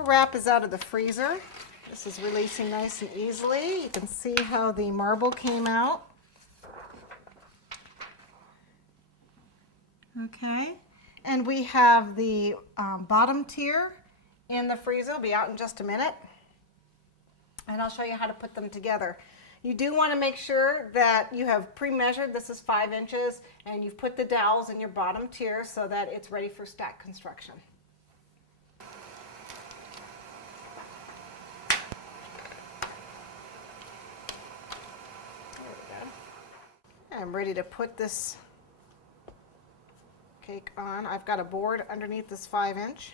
Our wrap is out of the freezer. This is releasing nice and easily. You can see how the marble came out. Okay, and we have the bottom tier in the freezer. It'll be out in just a minute. And I'll show you how to put them together. You do want to make sure that you have pre-measured, this is 5 inches, and you've put the dowels in your bottom tier so that it's ready for stack construction. I'm ready to put this cake on. I've got a board underneath this 5-inch.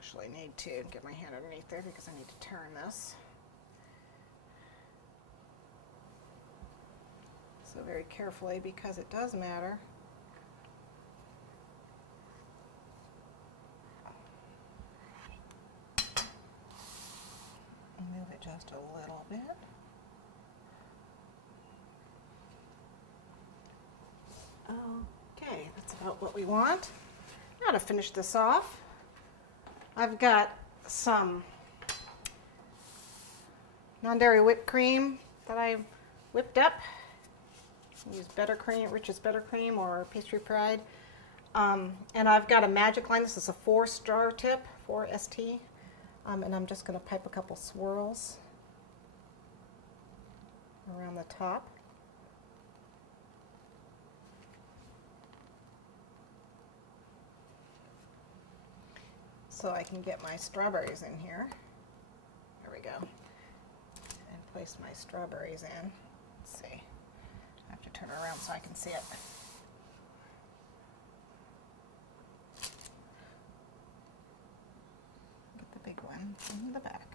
Actually, I need to get my hand underneath there because I need to turn this. So very carefully because it does matter. Move it just a little bit. Okay, that's about what we want. Now to finish this off, I've got some non-dairy whipped cream that I whipped up. Use Rich's Buttercream or Pastry Pride. And I've got a magic line. This is a 4-star tip, 4ST. And I'm just going to pipe a couple swirls around the top. So I can get my strawberries in here. There we go. And place my strawberries in. Let's see. I have to turn it around so I can see it. Get the big one in the back.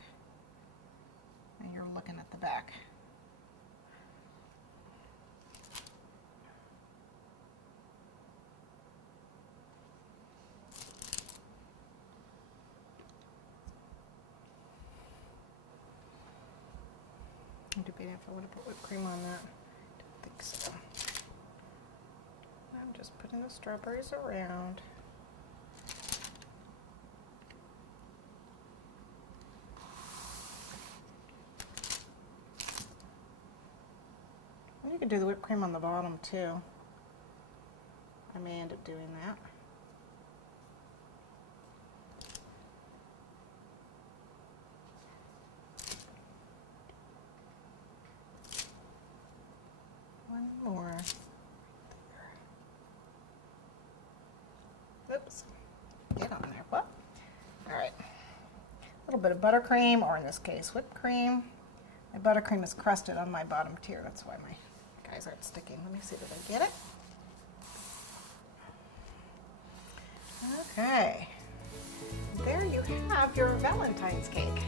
And you're looking at the back. I'm debating if I want to put whipped cream on that. Don't think so. I'm just putting the strawberries around. You could do the whipped cream on the bottom too. I may end up doing that. One more. Oops. Get on there. What? All right. A little bit of buttercream, or in this case, whipped cream. My buttercream is crusted on my bottom tier. That's why my guys aren't sticking. Let me see if I get it. Okay. There you have your Valentine's cake.